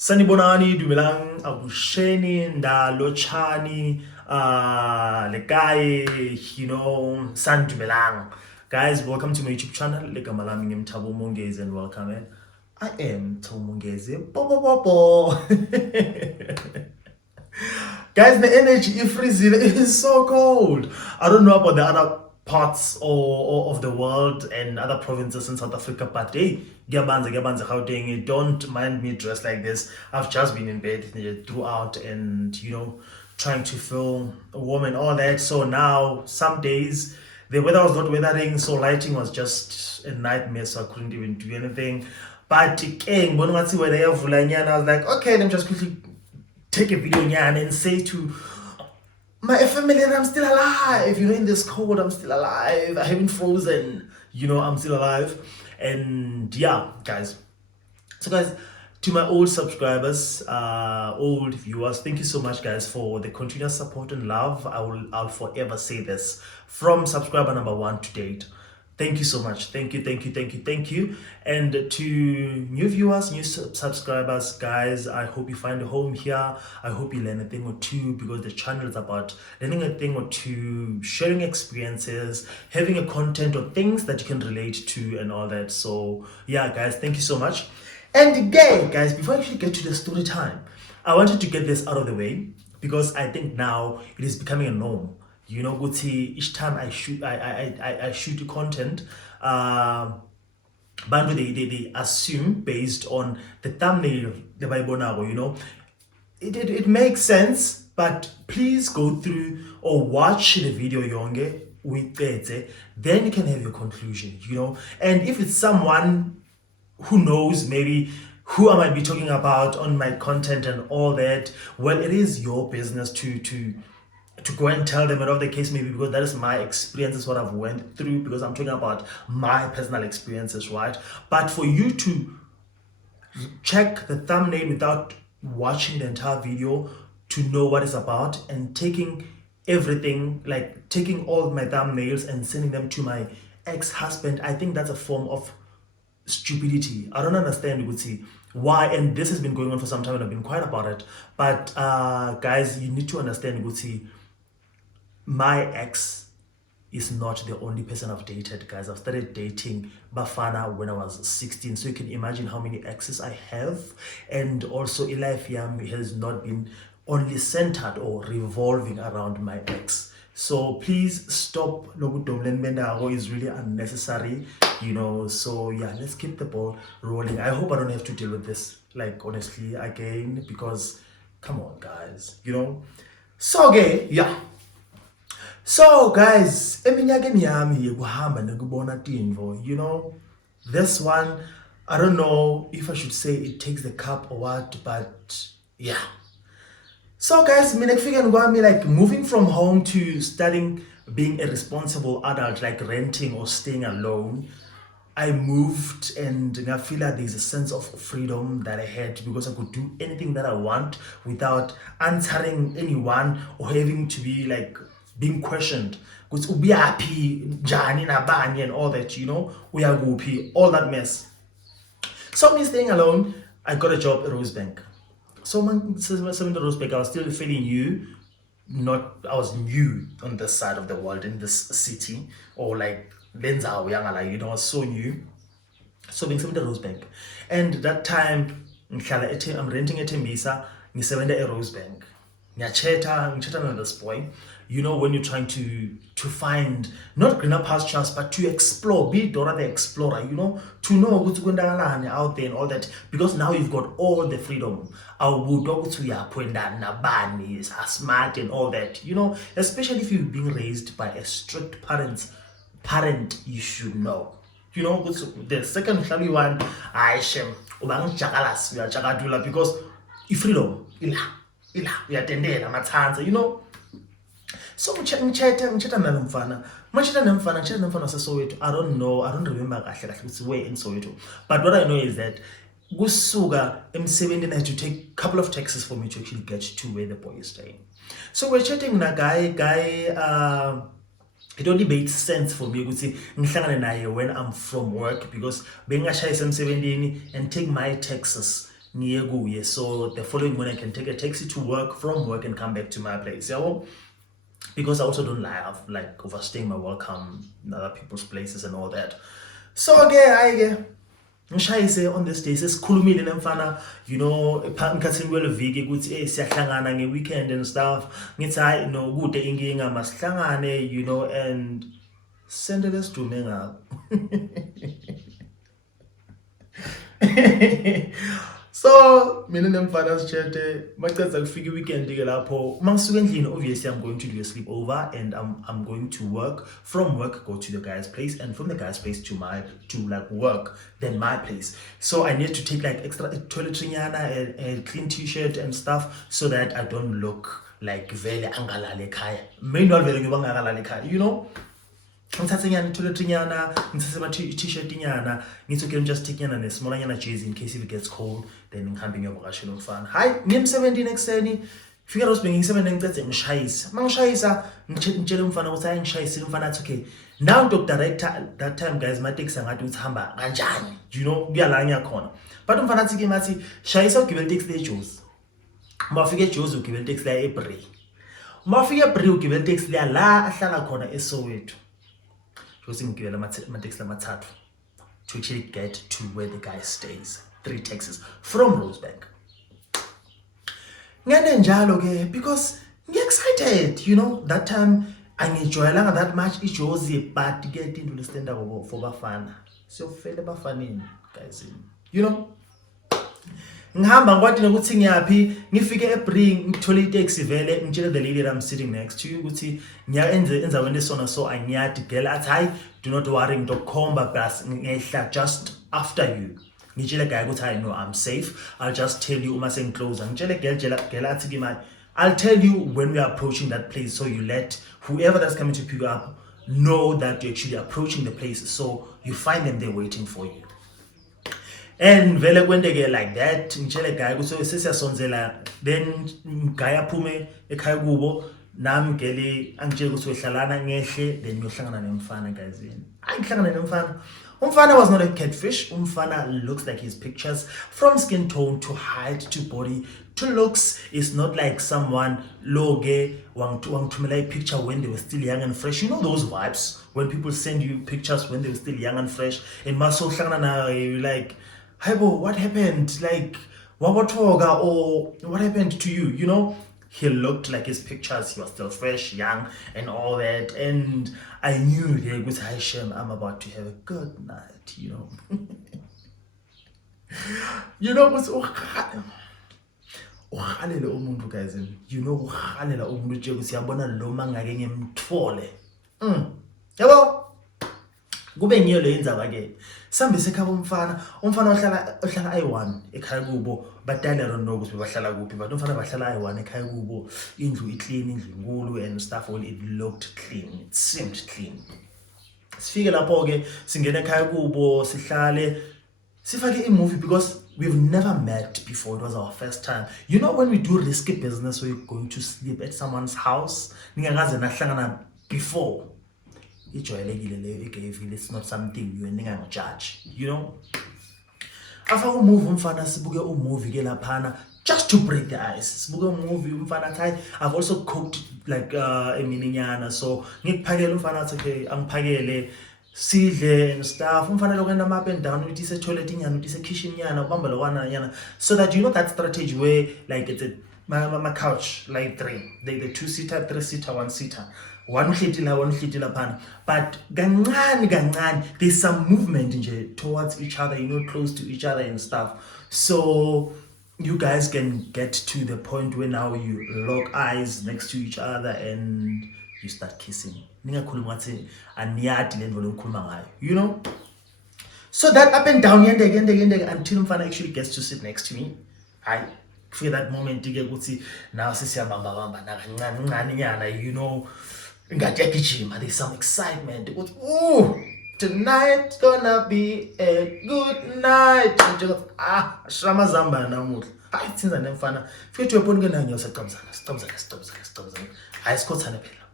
Sanibonani, dumelang, abusheni, ndalochani, lekai, san dumelang. Guys, welcome to my YouTube channel. Legama lami ngimthabo Mongezi and welcome. I am Thabo Mongezi. Bo. Guys, the energy is freezing. It is so cold. I don't know about the other parts or of the world and other provinces in South Africa, but hey, Gabanza, how dang it. Don't mind me dressed like this. I've just been in bed throughout and, trying to feel warm and all that. So now, some days, the weather was not weathering, so lighting was just a nightmare, so I couldn't even do anything. But when I was like, okay, let me just quickly take a video and say to my family that I'm still alive. In this cold, I'm still alive. I haven't frozen. I'm still alive. And yeah, guys. So guys, to my old subscribers, old viewers, thank you so much, guys, for the continuous support and love. I'll forever say this from subscriber number 1 to date. Thank you so much. Thank you. And to new viewers, new subscribers, guys, I hope you find a home here. I hope you learn a thing or two, because the channel is about learning a thing or two, sharing experiences, having a content or things that you can relate to and all that. So yeah, guys, thank you so much. And again, guys, before I actually get to the story time, I wanted to get this out of the way, because I think now it is becoming a norm. Each time I shoot content, but they assume based on the thumbnail, the Bible, it makes sense, but please go through or watch the video yonge with it, then you can have your conclusion, and if it's someone who knows maybe who I might be talking about on my content and all that, well, it is your business to go and tell them whatever the case may be, because that is my experience, is what I've went through, because I'm talking about my personal experiences, right? But for you to check the thumbnail without watching the entire video to know what it's about, and taking everything, like taking all my thumbnails and sending them to my ex-husband, I think that's a form of stupidity. I don't understand, you would see why, and this has been going on for some time and I've been quiet about it. But guys, you need to understand, you would see, my ex is not the only person I've dated, guys. I've started dating Bafana when I was 16, so you can imagine how many exes I have. And also life has not been only centered or revolving around my ex. So please stop. Lokudomlen is really unnecessary, so yeah, let's keep the ball rolling. I hope I don't have to deal with this, like, honestly, again, because come on, guys, so okay, yeah. So guys, eminyakeni yami yekuhamba nekubona tintfo, this one, I don't know if I should say it takes the cup or what, but yeah. So guys, mina kufika kwami, like, moving from home to starting being a responsible adult, like renting or staying alone, I moved and I feel like there's a sense of freedom that I had, because I could do anything that I want without answering anyone or having to be like being questioned. Because ubiyaphi njani nabanye and all that, uyakuphi, all that mess. So me staying alone, I got a job at Rosebank. So when Rosebank, I was still feeling new. I was new on this side of the world, in this city, or like Lenza, I was so new. So being at Rosebank, and that time I'm renting a Tembisa, ngisebenza at Rosebank. Ngiyacheta with this boy, when you're trying to find not greener pastures, but to explore, be Dora the Explorer, to know what's going on out there and all that, because now you've got all the freedom. Our bulldogs to nabani is smart and all that, especially if you've been raised by a strict parent, you should know. The second one, I shem ubang chakalas, we are chakadula, because freedom, we attended so ngithetha namfana Soweto. I don't remember kahle where in Soweto, but what I know is that kusuka emsebenzini I had to take a couple of taxis for me to actually get to where the boy is staying. So we're chatting na guy, it only made sense for me ukuthi ngihlangane naye when I'm from work, because bengashayisa emsebenzini and take my taxis So the following morning I can take a taxi to work, from work and come back to my place. Because I also don't like overstaying my welcome in other people's places and all that. So ngishayise on this day sesikhulumile nemfana, ngikhathini kwele viki ukuthi siyahlangana nge-weekend and stuff. Ngithi hayi no, kude inkinga masihlangane, and sendele sidume ngapho. So mina nemfana sichethe macedza kufika i-weekend ke lapho mangisuka endlini, obviously I'm going to do a sleepover, and I'm going to work, from work go to the guy's place, and from the guy's place to like work, then my place. So I need to take like extra toiletry nyana, a clean t-shirt and stuff, so that I don't look like vele angalale ekhaya. Meanwhile vele ngiba ngakalala ekhaya, ngithathe nyana toiletry nyana, ngithathe ama t-shirt nyana, ngithi okay, just take nyana nesmall nyana jersey in case if it gets cold, then ngihambe ngiyovakashela umfana. Hayi ngiyemsebenzini ekseni, fika Rosberg ngisebenza ngicethe ngishayisa. Mangishayisa ngitshela umfana ukuthi hayi ngishayisile. Umfana athi okay, now Dr. Director, that time guys matex angathi uthi hamba kanjani, kuyala ngiyakhona. But umfana athi kimi athi shayisa ugibela taxi leJozi. Mafika eJozi ugibela taxi la eBree. Mafika eBree ugibela taxi la ahlala khona eSoweto. Ngigibela ama-taxi lamathathu to actually get to where the guy stays. 3 taxis from Rosebank. Ngene njalo ke because ngi-excited, that time angijwayelanga that much iJozi, but ke into lestenda for bafana. Siyofela bafaneni guys, ngihamba ngikwadi nokuthi ngiyaphi, ngifike eBree ngithole itaxi vele, ngitshela the lady that I'm sitting next to ukuthi ngiya enzaweni esona, so angiyadi girl. Athi hayi do not worry, ngizokukhomba bus ngehla just after you. Ngitshela guy ukuthi hayi no, I'm safe, I'll just tell you uma sengiclose. Ngitshela girl athi kimi I'll tell you when we are approaching that place, so you let whoever that's coming to pick you up know that you're actually approaching the place, so you find them there waiting for you. And vele kwenteke like that, ngitshele guy ukuthi sesiyasonzela, then guy aphume ekhaya kubo, nami ngeli angitshela ukuthi uhlalana ngehle, then uyohlangana nemfana guys. Angihlangana nemfana. Umfana was not a catfish. Umfana looks like his pictures, from skin tone to height to body to looks. It's not like someone loge wangithumela a picture when they were still young and fresh. Those vibes when people send you pictures when they were still young and fresh, and maso hlangana nawe like, hey bo, what happened? Like, wabothoga, or what happened to you? He looked like his pictures. He was still fresh, young, and all that. And I knew with Hashem, I'm about to have a good night, what's uhalela umuntu guys, uhalela umuntu nje ukuthi yabona lo mangake ngimthole. Yabo kube ngiyo le indaba ke. Sambise ekhaya umfana ohlala I1 ekhaya kubo, badala don't know ukuthi bahlala kuphi, but umfana bahlala I1 ekhaya kubo, indlu clean, indlu nkulu and stuff. All it looked clean, it seemed clean. Sifike lapho ke singena ekhaya kubo, sihlale sifake movie because we've never met before. It was our first time. When we do risky business where you're going to sleep at someone's house, ningakaze nahlangana before. It's not something you and judge, After a movie, umfana sibuke movie ke laphana just to break the ice. Sibuke movie umfana athi I've also cooked like emininyana, so ngikuphakele umfana athi okay angiphakele sidle and stuff. Umfana lokenda up and down with this toilet nyana, with this kitchen nyana, ubamba lowana nyana, so that that strategy where like it's a my couch like 3, the 2-seater, 3-seater, 1-seater. One hlitila pan, but gancane there's some movement towards each other, close to each other and stuff, so you guys can get to the point where now you lock eyes next to each other and you start kissing. So that up and down until Mfana actually gets to sit next to me. I feel that moment now there's some excitement. Tonight's gonna be a good night. Shrama Zamba Namut. I think that Mfana. Fit your point again, stop. I scored Sanapilla.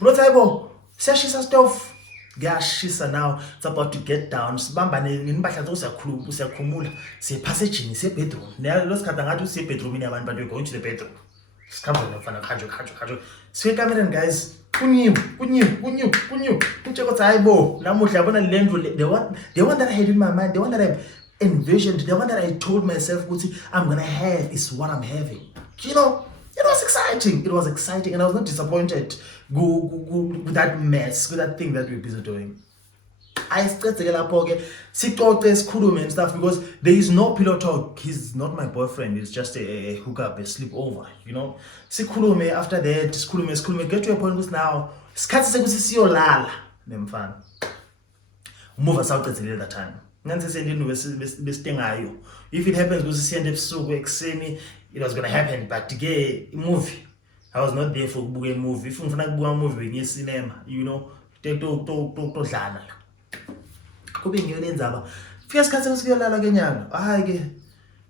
But I will say she's a stuff. kuyashisa now, it's about to get down. Sibambane ngimpahla zokusiyakhuluma usiyakhumula siye passaging siye bedroom. Lo sikhathi ngathi usiye bedroom yabantu but we're going to the bedroom. Sikhamba nofana khanjo. Siye kamereni guys. Kunyiwe. Kuthe ukuthi hayibo namuhla yabona le ndlu the one that I had in my mind, the one that I envisioned, the one that I told myself ukuthi I'm gonna have is what I'm having. You know, it was exciting and I was not disappointed with that mess, with that thing that we're busy doing. I started lapho ke sixoxe sikhulume and stuff because there is no pillow talk. He's not my boyfriend, it's just a hookup, a sleepover, you know. Sikhulume after that, sikhulume get to a point ukuthi now isikhathi sekuthi siyolala nemfana. Move us out at that time. Nganse selini besitengayo. If it happens ukuthi siyende ebusuku ekseni, it was going to happen, but ke movie I was not there for ukubuka a movie. If ngifuna ukubuka a movie ngiye cinema, you know, to dlala. Kube ngiyona indzaba. Fika isikhathi sekusiyolala kenyanga. Hayi ke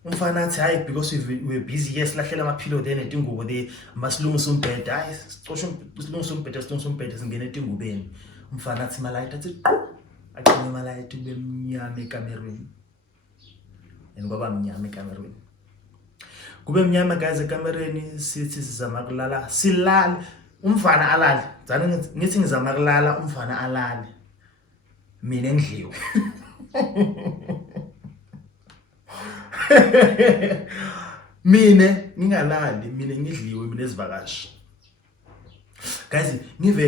umfana athi hayi because we're busy, yes, lahlela amaphilo then etingubo there masilungisa umbhede. Hayi sicosha silungisa umbhede singena etingubeni. Umfana athi malayithi athi akhe malayithi kube mnyama ekamerweni. Ngoba mnyama ekamerweni. Kube mnyama guys ekamereni sithi sizama kulala. Silala umfana alale. Dzana ngithi ngizama kulala umfana alale. Mina ngidliwe. Mina ngingalali, mina ngidliwe, mina ezivakashi. Guys, ngive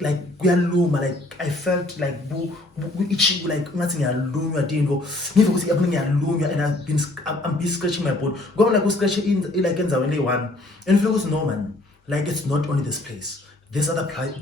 like kuyaluma, like I felt like itchy, like ngathi ngiyalunywa tingo. Ngive ukuthi yabona ngiyalunywa and I'm busy scratching my body. Ngoba like scratch in like enzaweni le1. And feel no man, like it's not only this place. This other part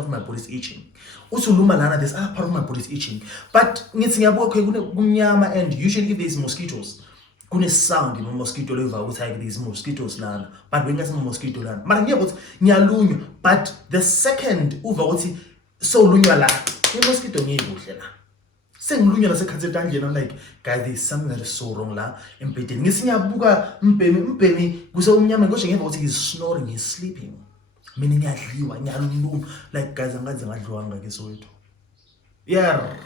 of my body is itching. Usuluma lana, this other part of my body is itching. But ngithi ngiyabuka kunyama and usually if there's mosquitoes, kune sound in mosquito liver with like these mosquitoes lana. But when there's mosquito lana, but ngiyalunywa. But the second uva uthi so lunywa la, mosquito ngiyikuhle la. Sengilunywa nasekhathi etandleni, I'm like, guys, there's something that is so wrong la empedeni. Ngithi ngiyabuka mbhemi kuse umnyama ngoshe ngeva ukuthi he's snoring, he's sleeping. Mina ngiyadliwa, ngiyaluma, like guys angaze ngadliwanga ke Soweto. Yeah.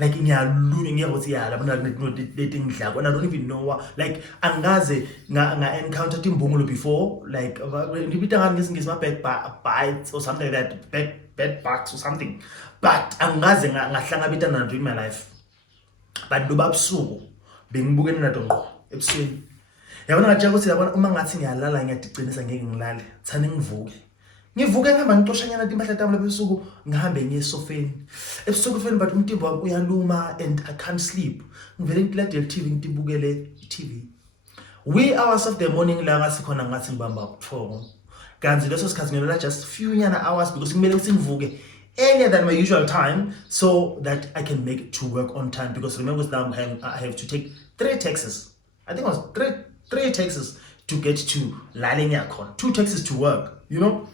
Like ngiyaluma ngiyeva ukuthi yala bona leti ngidlako and I don't even know what, like angaze nga encounter timbungulo before, like ngibita ngani ma bed bites or something like that, bed bugs or something. But angaze ngahlangabita nalo in my life. But loba busuku bengibukene nato ngo ebusweni. Yabona ngathi ukuthi yabona uma ngathi ngiyalala ngiyadicinisa ngeke ngilale. Thana ngivuke ngihamba ngicoshanyana impahla tami lebusuku ngihambe ngiye esofeni. Esofeni but umtimba wami uyaluma and I can't sleep. Ngivele ngiladele TV ngitibukele TV. We hours of the morning la ngasikhona ngathi ngibamba 4. Kanti leso sikhathi ngilala just few nyana hours because kumele ukuthi ngivuke earlier than my usual time so that I can make it to work on time, because remember now I have to take 3 taxis. I think it was 3 taxis to get to Lalengakon, 2 taxis to work, you know.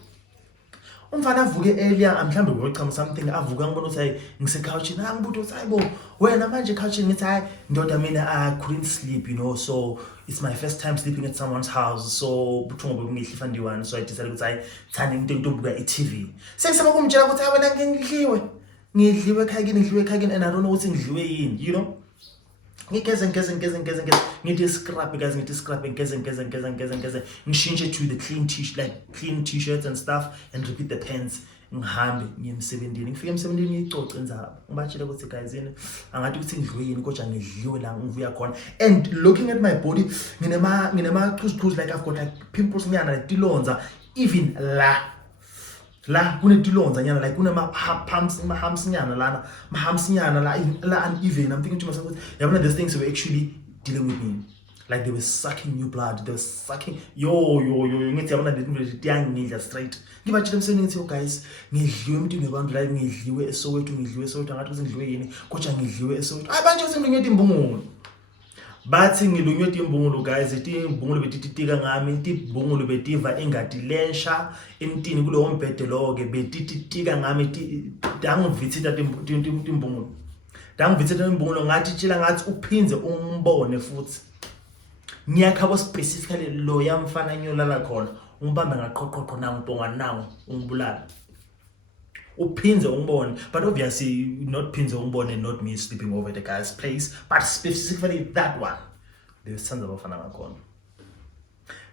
Umfana avuke earlier mhlambe ngocama something avuka ngibona ukuthi ngise couch na ngibuthi ukuthi hayibo wena manje couch ngithi hayi ndoda mina I couldn't sleep, you know, so it's my first time sleeping at someone's house, so buthungo bengihlifa ndiwani, so I decided ukuthi hayi thani into buka iTV. Sengisema kumtshela ukuthi hayi wena ngidliwe ekhayini and I don't know ukuthi ngidliwe yini, you know. Ngigeze ngithi scrap guys, ngithi scrap ngigeze ngishintshe to the clean t-shirts and stuff and repeat the pants ngihambe ngiye emsebenzini. Ngifika emsebenzini ngiyicoce indzaba ngibatshela ukuthi guys yini angathi ukuthi ngidliwe yini kodwa ngidliwe la ngivuya khona. And looking at my body nginema qhuzu like I've got like pimples nyana like tilonza even la kunetilonza nyana like kunema humps nyana lana humps nyana la uneven. I'm thinking to myself, yabona these things were actually dealing with me, like they were sucking new blood, they were sucking yo ngithi yabona lethi tiyangidla straight. Ngibatshela emsebenzini ngithi guys ngidliwe emntwini wabantu la ngidliwe eSoweto ngathi ukuthi ngidliwe yini kodwa ngidliwe eSoweto. Hayi manje usemntu ngithi imbungulo bathi ngilunywe timbungulo guys, timbungulo betititika ngami, timbungulo betiva ingadi lensha emtini kulo mbhede loke betititika ngami, dangivitsita timbungulo ngathi tshela ngathi uphinze umbone futhi ngiyakhabo specifically lo yamfana nyolala khona umbambe ngaqoqoqo nawo ntonga nawo ungibulala. Upinze umbone, but obviously not Pinze umbone and not me sleeping over at the guy's place, but specifically that one. There was tons of abafana ngakhona.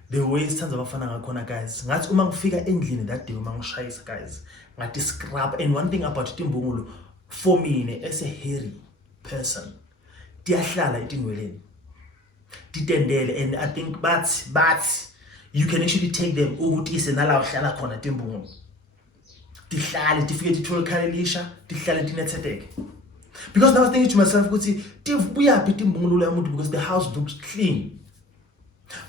There were tons of abafana ngakhona, guys. Ngathi uma ngifika endlini that day uma ngishayisa, guys. Ngathi scrub. And one thing about timbungulu, for me, as a hairy person, tiyahlala etinweleni. Titendele, and I think but you can actually take them ukuthi isenala uhlala khona timbungulu. Tihlale tifike tithole khalelisha, tihlale tinethetheke. Because I was thinking to myself, ukuthi buyaphi timbungulu yamuntu because the house looks clean.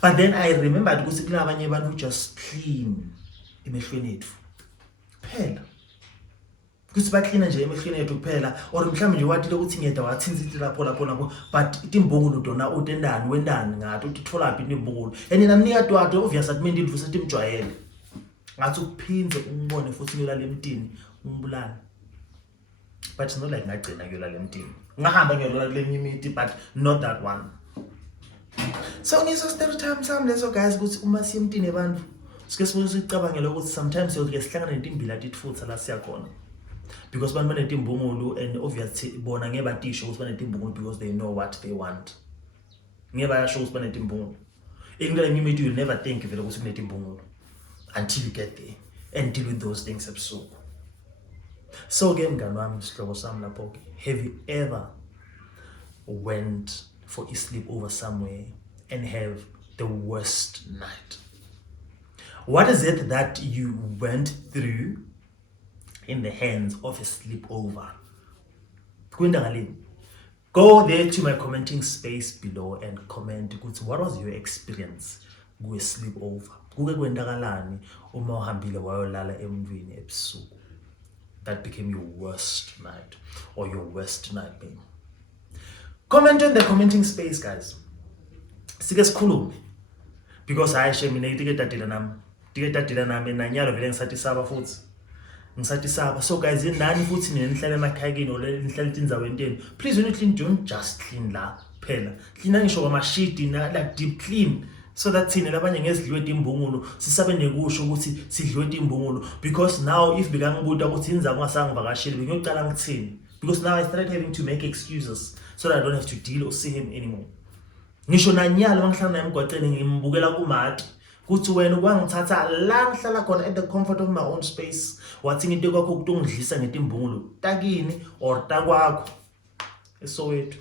But then I remembered ukuthi kunabanye abantu who just clean emehlweni ethu. Phela. Because ba clean nje emehlweni ethu kuphela or mhlawumbe nje wathi ukuthi ngeda wathinziti lapho but timbungulu dona utendani wendani ngathi utithola phi timbungulu. And naniya twato obvious at mindi mvusa timjwayele. Ngathi ukuphinze umbone futhi ngiyolala emtini umbulala. But it's not like ngagcina ngiyolala emtini. Ngahamba ngiyolala kule imiti but not that one. So ngiso storytime sami leso guys ukuthi uma siya emtini abantu sike sicabangela ukuthi sometimes siyike sihlangana nentimbila titfutha la siya khona. Because abantu banetimbungulu and obviously bona ngeke batisho ukuthi banetimbungulu because they know what they want. Ngeke bayasho ukuthi banetimbungulu. In kule imiti you never think vele ukuthi kunetimbungulu until you get there and deal with those things ebusuku. So ke mngani wami sihloko sami lapho ke, have you ever went for a sleepover somewhere and have the worst night? What is it that you went through in the hands of a sleepover? Go there to my commenting space below and comment what was your experience with sleepover. That became your worst night or your worst nightmare. Comment in the commenting space, guys. Sike sikhulume because I shame mina tiketadila nami nanyalo vele ngisatisaba futhi. Ngisatisaba. So guys, nani futhi nina nihlala emakhayeni or nihlala tindzaweni tenu. Please when you clean, don't just clean la phela. Clean ngisho kwamashiti na like deep clean. So that thina labanye ngezidliwe timbungulu sisabe nekusho ukuthi sidliwe timbungulu because now if bekangibuta ukuthi inza kungasangivakashile ngiyocala ngithini because now I started having to make excuses so that I don't have to deal or see him anymore. Ngisho nanyalo mangihlala naye emgwaqeni ngimbukela kumati kuthi wena kwangithatha la ngihlala khona at the comfort of my own space wathi into kwakho ukutungidlisa ngetimbungulu takini or takwakho eSoweto.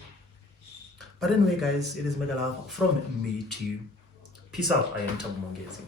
But anyway guys, it is mega love from me to you. Peace out. I am Tabu Mongezi.